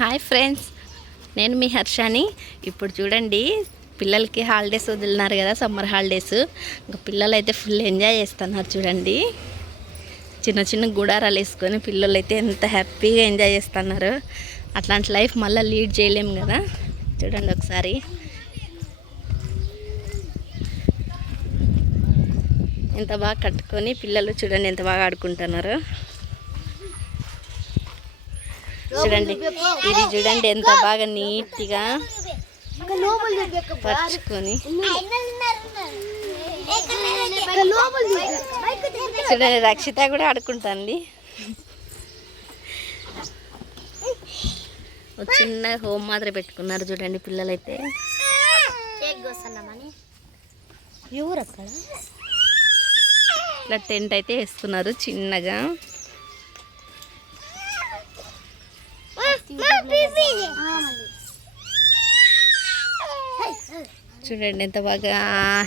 Hi friends నేను మీ హర్షాని. ఇప్పుడు చూడండి పిల్లలకి హాలిడేస్ వదిలినారు కదా సమ్మర్ హాలిడేస్ ఇంకా పిల్లలు అయితే ఫుల్ ఎంజాయ్ చేస్తున్నారు చూడండి. చిన్న చిన్న గుడారాలు వేసుకొని పిల్లలు అయితే ఎంత హ్యాపీగా ఎంజాయ్ చేస్తున్నారు. అట్లాంటి లైఫ్ మళ్ళీ లీడ్ చేయలేము కదా. చూడండి ఒకసారి. ఎంత బాగా కట్టుకొని పిల్లలు చూడండి ఎంత బాగా ఆడుకుంటున్నారు. చూడండి. ఇది చూడండి ఎంత బాగా నీట్గా పరుచుకొని. చూడండి రక్షిత కూడా ఆడుకుంటుంది. ఒక చిన్న హోమ్ మాత్రం పెట్టుకున్నారు చూడండి పిల్లలైతే. ఎవరు అక్కడ ఇట్లా టెంట్ అయితే వేస్తున్నారు చిన్నగా. చూడండి ఎంత బాగా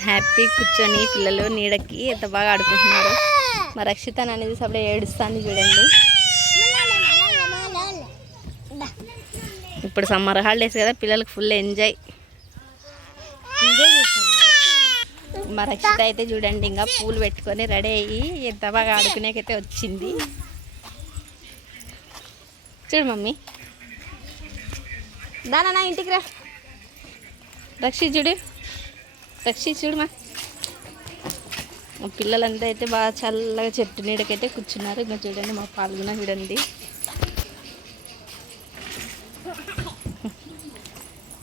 హ్యాపీ కూర్చొని పిల్లలు నీడకి ఎంత బాగా ఆడుకుంటున్నారు. మా రక్షిత అనేది సపడే ఏడుస్తాను చూడండి. ఇప్పుడు సమ్మర్ హాలిడేస్ కదా పిల్లలకు ఫుల్ ఎంజాయ్ మా రక్షిత అయితే చూడండి ఇంకా పూలు పెట్టుకొని రెడీ అయ్యి ఎంత బాగా ఆడుకునేకైతే వచ్చింది. చూడు మమ్మీ. దానా ఇంటికి రా. రక్షి చూడు. రక్షి చూడమా మా. పిల్లలంతా అయితే బాగా చల్లగా చెట్టు నీడకైతే కూర్చున్నారు. ఇంకా చూడండి మా పాల్గొన చూడండి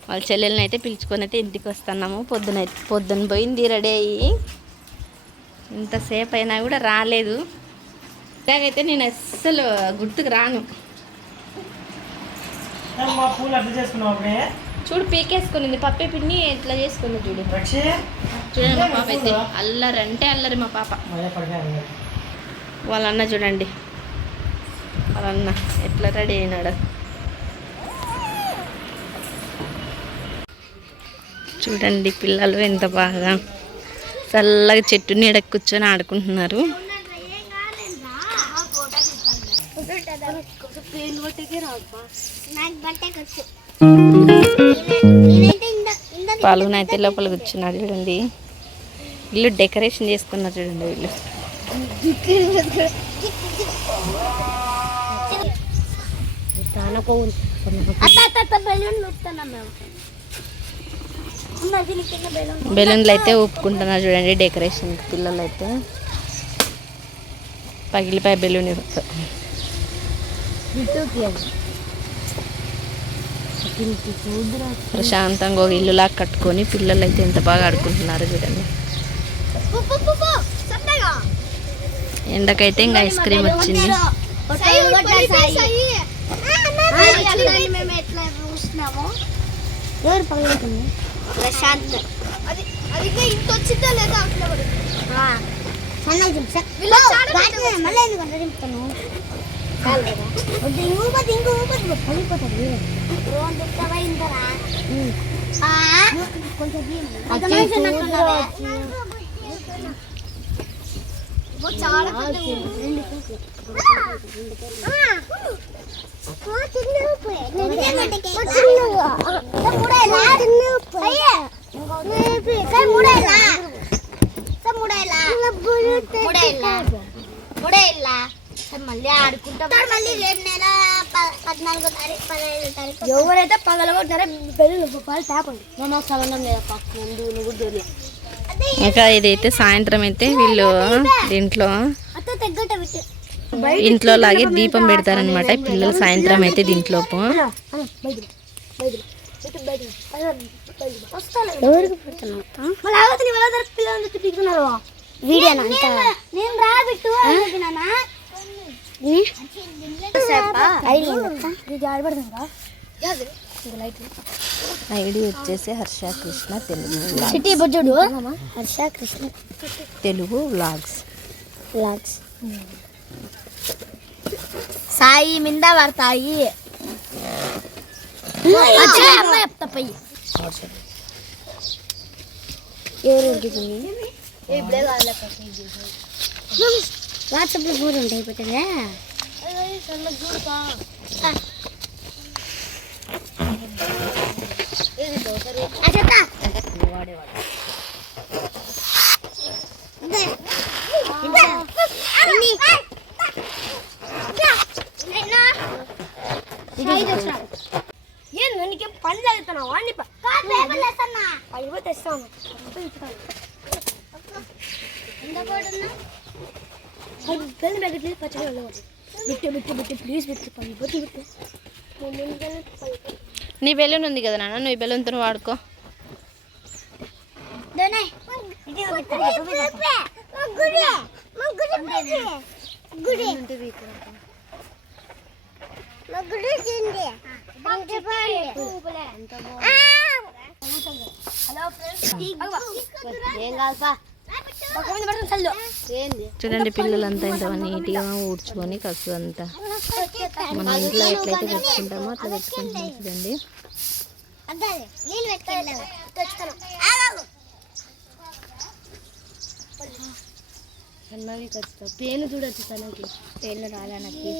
వాళ్ళ చెల్లెల్ని అయితే పిలుచుకొని అయితే ఇంటికి వస్తున్నాము. పొద్దున అయితే- పొద్దున పోయింది రెడీ అయ్యి. ఇంతసేపు అయినా కూడా రాలేదు. ఇలాగైతే నేను అస్సలు గుర్తుకు రాను. పూలు అట్లా చేసుకున్నావు అప్పుడే? చూడు పీకేసుకునింది. పప్పే పిన్ని ఎట్లా చేసుకుంది చూడు. చూడండి మా పాప అయితే అల్లరి అంటే అల్లరి మా పాప. మళ్ళీ పడిపోయాను వాళ్ళ అన్న చూడండి. వాళ్ళ అన్న ఎట్లా రెడీ అయినాడు. చూడండి పిల్లలు ఎంత బాగా చల్లగా చెట్టు నీడ కూర్చొని ఆడుకుంటున్నారు. పాల్గొన అయితే లోపల కూర్చున్నాడు చూడండి. ఇల్లు డెకరేషన్ చేసుకున్నారు చూడండి వీళ్ళు. బెలూన్లు అయితే ఊపుకుంటున్నారు చూడండి డెకరేషన్ పిల్లలు అయితే పగిలిపోయి బెలూన్ ఇవ్వచ్చు ప్రశాంతంగా ఒక ఇల్లులా కట్టుకొని పిల్లలు అయితే ఎంత బాగా ఆడుకుంటున్నారు చూడండి. ఎండకైతే ఇంకా ఐస్ క్రీమ్ వచ్చింది. ప్రశాంత్. లేదా అట్లా సన్నగా చూసా మళ్ళీ మళ్ళీ ఆడుకుంటాం మళ్ళీ రేపు నెల పద్నాలుగో తారీఖు పదహైదో తారీఖు ఎవరైతే పగలగొట్టారో పెళ్ళి రూపాయలు తాపండి సంబంధం లేదా పక్క ముందు నువ్వు దొరి ఇంకా ఇదైతే సాయంత్రం అయితే వీళ్ళు దీంట్లో అత్త తగ్గట విట్టు ఇంట్లో లాగే దీపం పెడతారనమాట పిల్లలు సాయంత్రం అయితే దీంట్లో వీడియో నేను రా బిట్టు అనుకున్నానా ఇది ఆడబడుతుందా ఐడి వచ్చేసి హర్ష కృష్ణ తెలుగు vlogs. సిటీ బొజ్జుడు హర్ష కృష్ణ. తెలుగు వ్లాగ్స్ లాక్స్ సాయి మింద పడతాయి చెప్తా ఎవరు வாட்ஸ்அப்பில் போகிறோம் டைப் பண்ணுங்க ಏನು ನನಗೆ ಪಂದ್ಲ ಆಗುತ್ತೆ ನಾವು ವಾಣಿಪ ಕಾಲ್ ಬೇಬಲ್ಲ ಸಣ್ಣ ಐವತ್ತು ಎಷ್ಟು పచ్చడి వెళ్ళవచ్చు బిట్టు బిట్టు బిట్టు ప్లీజ్ బిట్టు పని బిట్టు బిట్టు నీ బెలూన్ ఉంది కదా నాన్న నువ్వు బెలూన్తో వాడుకో. ఏం కాదుపా చూడండి పిల్లలంతా ఇంత నీట్గా ఊడ్చుకొని కసు అంతా మన ఇంట్లో ఎట్లయితే పెట్టుకుంటామో అట్లా పెట్టుకుంటాం చూడండి. అన్నవి ఖచ్చితంగా పేను చూడొచ్చు తనకి. పేను రాలే నాకు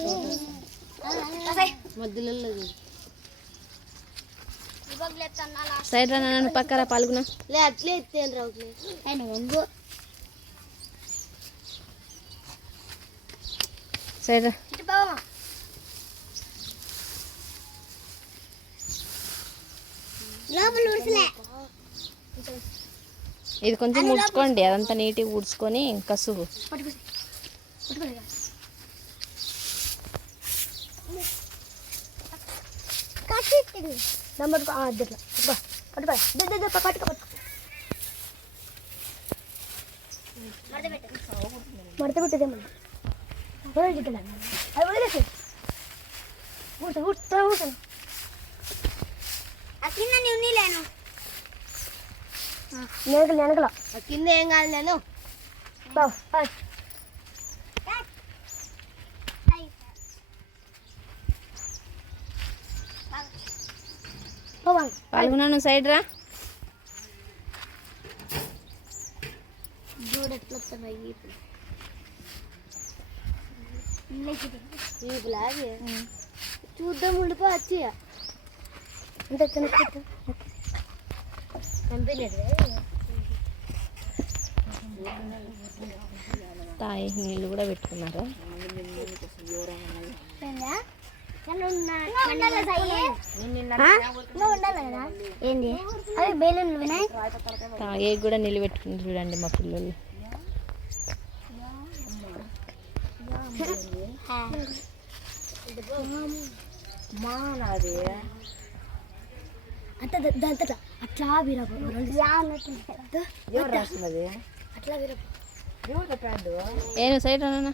మధ్యలో సైడ్ రా నాన్న పక్కన పాల్గొన. లే అట్లే ఎత్తేను రావు ఆయన వంగు సైడ్. రా ఇటు బావా లోపల ఉడసలే ఇది కొంచెం ఊడ్చుకోండి అదంతా నీట్గా ఊడ్చుకొని కసు పట్టుకో. పట్టుకో కట్టింది నంబర్ పట్టుకో పట్టుకో. పట్టుకో పెట్టేదే మన వదిలేసి అది వదిలేసి ఊడతా ఊడతా ఊడతాను కింద నువ్వు లేను వెనకలు వెనకల కింద ఏం కాదు నేను బావు పాల్గొన్నాను సైడ్ రా చూడు ఈపులు ఈపులాగే చూద్దాం ఉండిపో వచ్చి అంటే తాయి నీళ్ళు కూడా పెట్టుకున్నారు. ఏంది? అవి బేలూన్లు వినాయ్ తాగే కూడా నీళ్ళు పెట్టుకున్నారు చూడండి మా పిల్లలు. అంత దాంతో అట్లా వీరపు అట్లా వీరపు ఏను సైడ్ నాన్న.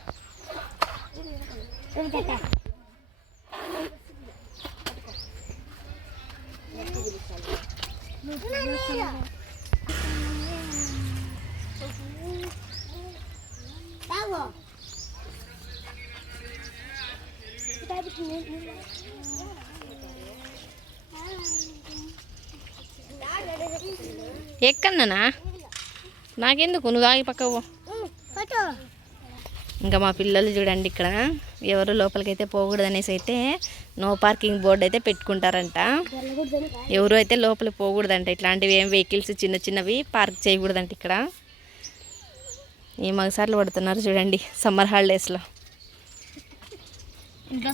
ఎక్కన్నానా? నాకెందుకు? నువ్వు ఆగి పక్కకు ఇంకా మా పిల్లలు చూడండి ఇక్కడ. ఎవరు లోపలికైతే పోకూడదు అనేసి అయితే నో పార్కింగ్ బోర్డు అయితే పెట్టుకుంటారంట. ఎవరు అయితే లోపలికి పోకూడదంట. ఇట్లాంటివి ఏం వెహికల్స్ చిన్న చిన్నవి పార్క్ చేయకూడదంట ఇక్కడ. ఈ మగసార్లు పడుతున్నారు చూడండి సమ్మర్ హాలిడేస్లో ఇంకా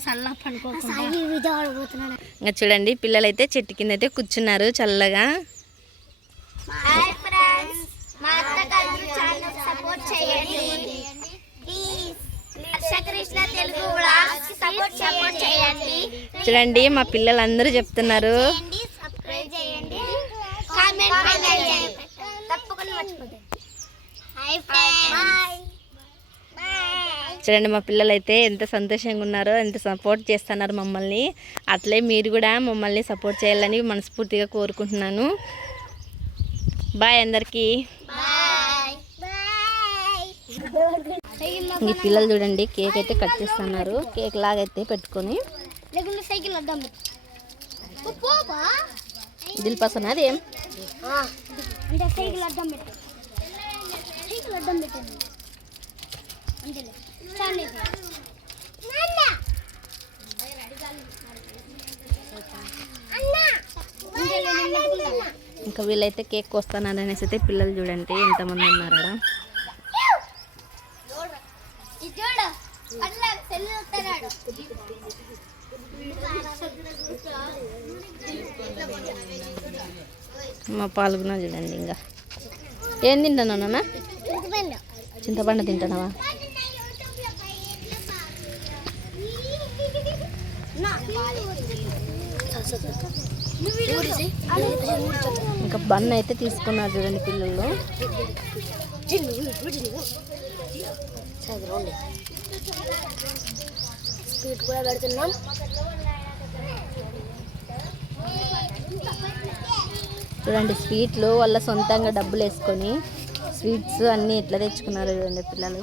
చూడండి పిల్లలైతే చెట్టు కింద అయితే కూర్చున్నారు చల్లగా. హాయ్ ఫ్రెండ్స్ మా అత్తగారి ఛానల్ సపోర్ట్ చేయండి. Please Harshakrishna Telugu vlogs support support చేయండి. చూడండి మా పిల్లలందరూ చెప్తున్నారు సబ్స్క్రైబ్ చేయండి కామెంట్ చేయండి తప్పకుండా మర్చిపోకండి హాయ్ ఫ్రెండ్స్ బాయ్ చూడండి మా పిల్లలు అయితే ఎంత సంతోషంగా ఉన్నారో ఎంత సపోర్ట్ చేస్తున్నారు మమ్మల్ని. అట్లే మీరు కూడా మమ్మల్ని సపోర్ట్ చేయాలని మనస్ఫూర్తిగా కోరుకుంటున్నాను. బాయ్ అందరికీ. ఈ పిల్లలు చూడండి కేక్ అయితే కట్ చేస్తున్నారు. కేక్ లాగైతే పెట్టుకొని. దిల్పసన్ అది అంటే సైకిల్ అడ్డం పెట్టు. సైకిల్ అడ్డం పెట్టండి. అంతేలే. ఇంకా వీళ్ళైతే కేక్ కోస్తున్నారు అనేసి అయితే పిల్లలు చూడండి ఎంతమంది ఉన్నారు మా పాల్గొన చూడండి ఇంకా. ఏం తింటానా చింతపండు. తింటానవా ఇంకా బన్ అయితే తీసుకున్నారు చూడండి పిల్లలు. స్వీట్ కూడా పెడుతున్నాం చూడండి స్వీట్లు వాళ్ళ సొంతంగా డబ్బులు వేసుకొని స్వీట్స్ అన్నీ ఎట్లా తెచ్చుకున్నారు చూడండి పిల్లలు.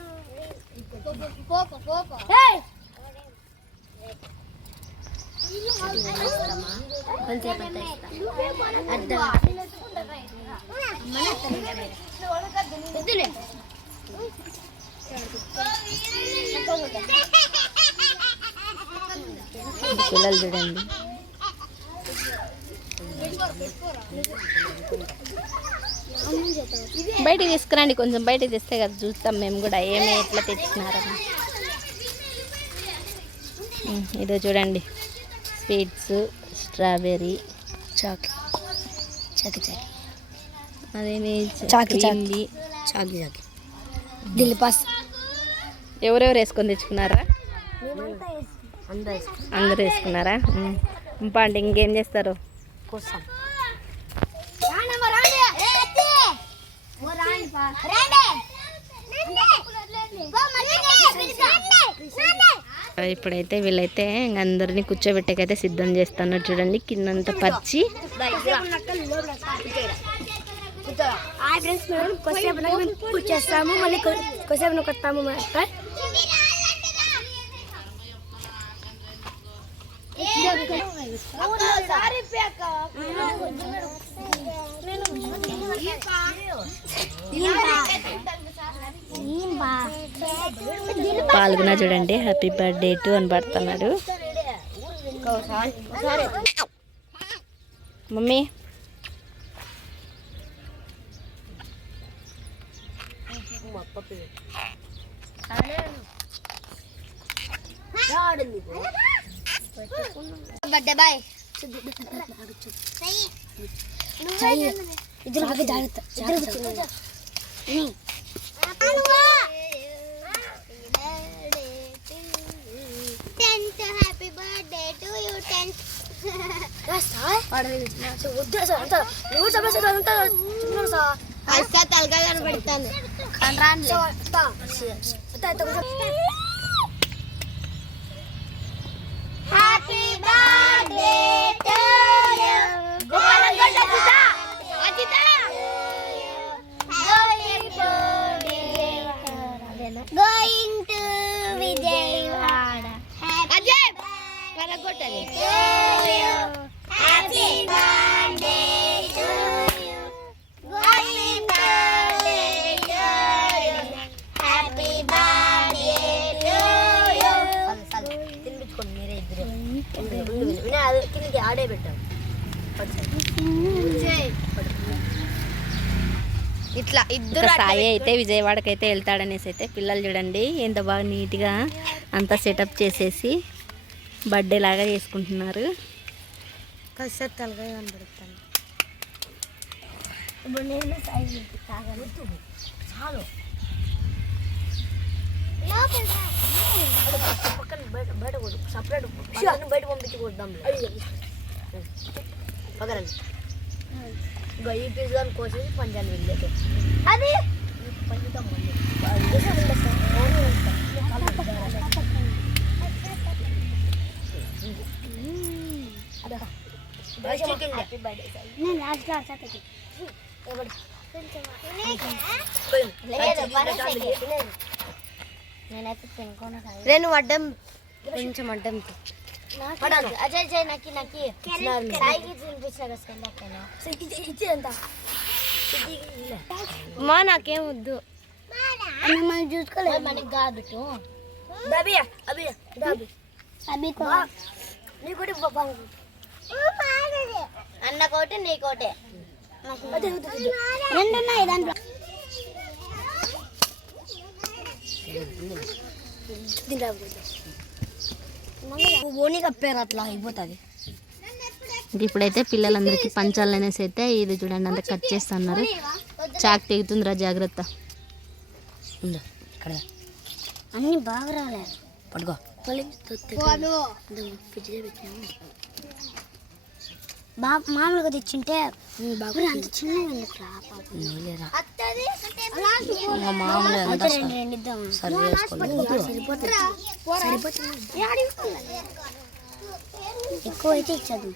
కొంచెం సైడ్ రా పిల్లలు చూడండి. బయటికి తీసుకురండి కొంచెం బయటికి తెస్తే కదా చూస్తాం మేము కూడా ఏమి ఎట్లా తెచ్చినారని ఇదో చూడండి. Sweets strawberry. చాకి. చాకి చాకి. అదేమి చాకి చాకి. చాకి చాకి. ఢిల్లీ పాస్ ఎవరెవరు వేసుకొని తెచ్చుకున్నారా? అందరూ వేసుకున్నారా. ఇంపండి ఇంకేం చేస్తారు? కోసం ఇప్పుడైతే వీళ్ళైతే అందరినీ కూర్చోబెట్టకైతే సిద్ధం చేస్తున్నారు చూడండి కిందంతా పచ్చి కూర్చేస్తాము మళ్ళీ కొసేపు నొక్కొస్తాము మేము పూజ పాల్గొన చూడండి హ్యాపీ బర్త్డే టు అని పడుతున్నాడు. మమ్మీ. బర్త్డే బాయ్ ఇద్దరు జాగ్రత్త జాగ్రత్త happy birthday to you tenth వద్దు సార్ అంతా నువ్వు చెప్పేసి అంతా చిన్న సార్ అస్సలు తలగా కనబడుతుంది ఇద్దరు కిందకి ఆడే పెట్టాను ఇట్లా ఇంకా సాయి అయితే విజయవాడకి అయితే వెళ్తాడనేసి అయితే పిల్లలు చూడండి ఎంత బాగా నీట్గా అంతా సెటప్ చేసేసి బర్త్డే లాగా చేసుకుంటున్నారు. కాసేపు తలగా కనబడుతాను ఇప్పుడు నేను సైజ్ తాగను. చాలు. పక్కన బయట బయట కొడు సపరేట్ బయట పక్కనండి ఇంకా ఈ పీస్ కానీ కోసేసి పంచాన్ని వెళ్ళేది అది? పంచుతాం నేను అడ్డం. కొంచెం అడ్డం అజయ్ జయ్ నక్కి నక్కి సాయికి తినిపించారు ఇచ్చేంత మా నాకేం వద్దు. మనం చూసుకోలేదు మనకి కాబట్టు దబి అబి దబి అబి నీ కూడా అన్న కోటి నీ కోటే. దాంట్లో. ఓని కప్పారు అట్లా అయిపోతుంది ఇంక ఇప్పుడైతే పిల్లలందరికీ పంచాలనేసి అయితే ఇది చూడండి అంతా కట్ చేస్తున్నారు. చాక్ తెగుతుందిరా జాగ్రత్త. ఇక్కడ అన్ని బాగా రాలేదు పట్టుకో. బాగా మామూలుగా తెచ్చింటే అంత చిన్నగా ఎక్కువ అయితే ఇచ్చదు.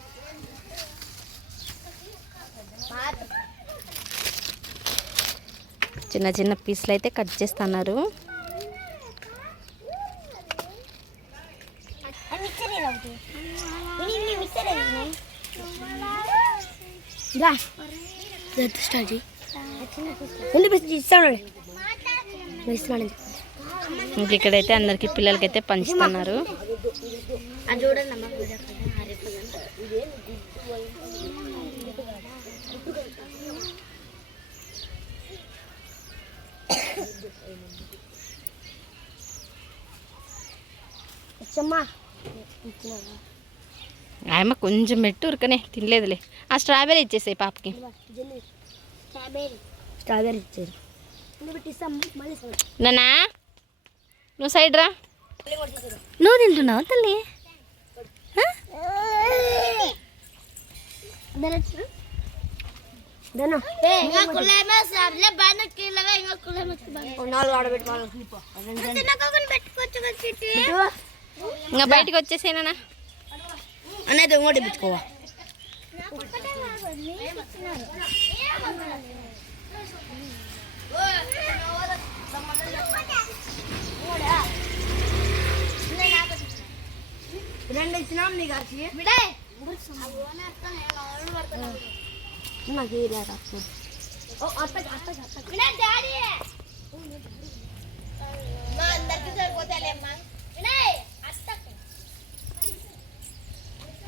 చిన్న చిన్న పీసులు అయితే కట్ చేస్తున్నారు. ఒకటి. స్టార్ట్ ఇస్తున్నాడు ఇంక ఇక్కడైతే అందరికి పిల్లలకైతే పంచుతున్నారు. అది చూడండి ఆయమ్మ కొంచెం మెట్టు ఉరకనే తినలేదులే. ఆ స్ట్రాబెర్రీ ఇచ్చేసాయి పాపకి. స్ట్రాబెర్రీ. పెట్టి నానా నువ్వు సైడ్ రా. నువ్వు తింటున్నావు తల్లి? ఇంకా బయటికి వచ్చేసేనా అనేది ఇంకోటి పెట్టుకోవా రెండు ఇచ్చినాం నీకు అరిచి నాకు ఓ అత్త అత్త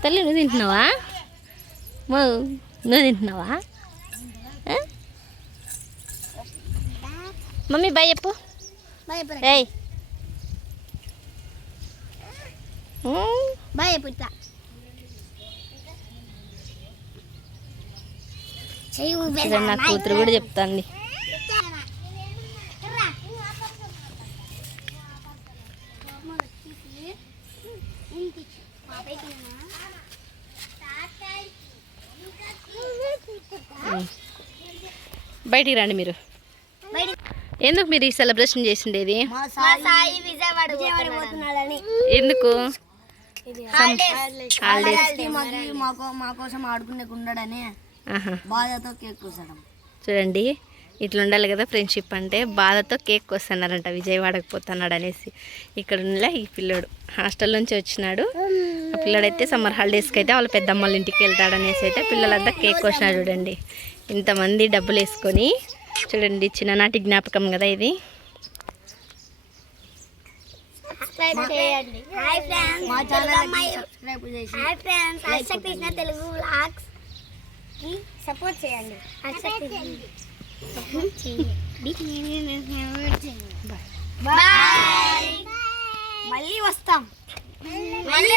తల్లి నువ్వు తింటున్నావా? మో నువ్వు తింటున్నావా? మమ్మీ బాయ్ చెప్పు. ఉమ్. బాయ్ పుట్ట చూడండి నా కూతురు కూడా చెప్తాంది. బయటికి రండి మీరు. ఎందుకు మీరు ఈ సెలబ్రేషన్ చేసిండేది? ఎందుకు? చూడండి ఇట్లా ఉండాలి కదా ఫ్రెండ్షిప్ అంటే బాధతో కేక్ వస్తున్నారంట విజయవాడకు పోతున్నాడు అనేసి ఇక్కడ ఉన్నలే ఈ పిల్లోడు. హాస్టల్ నుంచి వచ్చినాడు. ఆ పిల్లోడైతే సమ్మర్ హాలిడేస్కి అయితే వాళ్ళ పెద్దమ్మ వాళ్ళ ఇంటికి వెళ్తాడు అనేసి అయితే పిల్లలంతా కేక్ కోసినారు చూడండి. ఇంతమంది డబ్బులు వేసుకొని చూడండి చిన్ననాటి జ్ఞాపకం కదా ఇది. సపోర్ట్ చేయండి. సపోర్ట్ చేయండి. బాయ్ మళ్ళీ వస్తాం. మళ్ళీ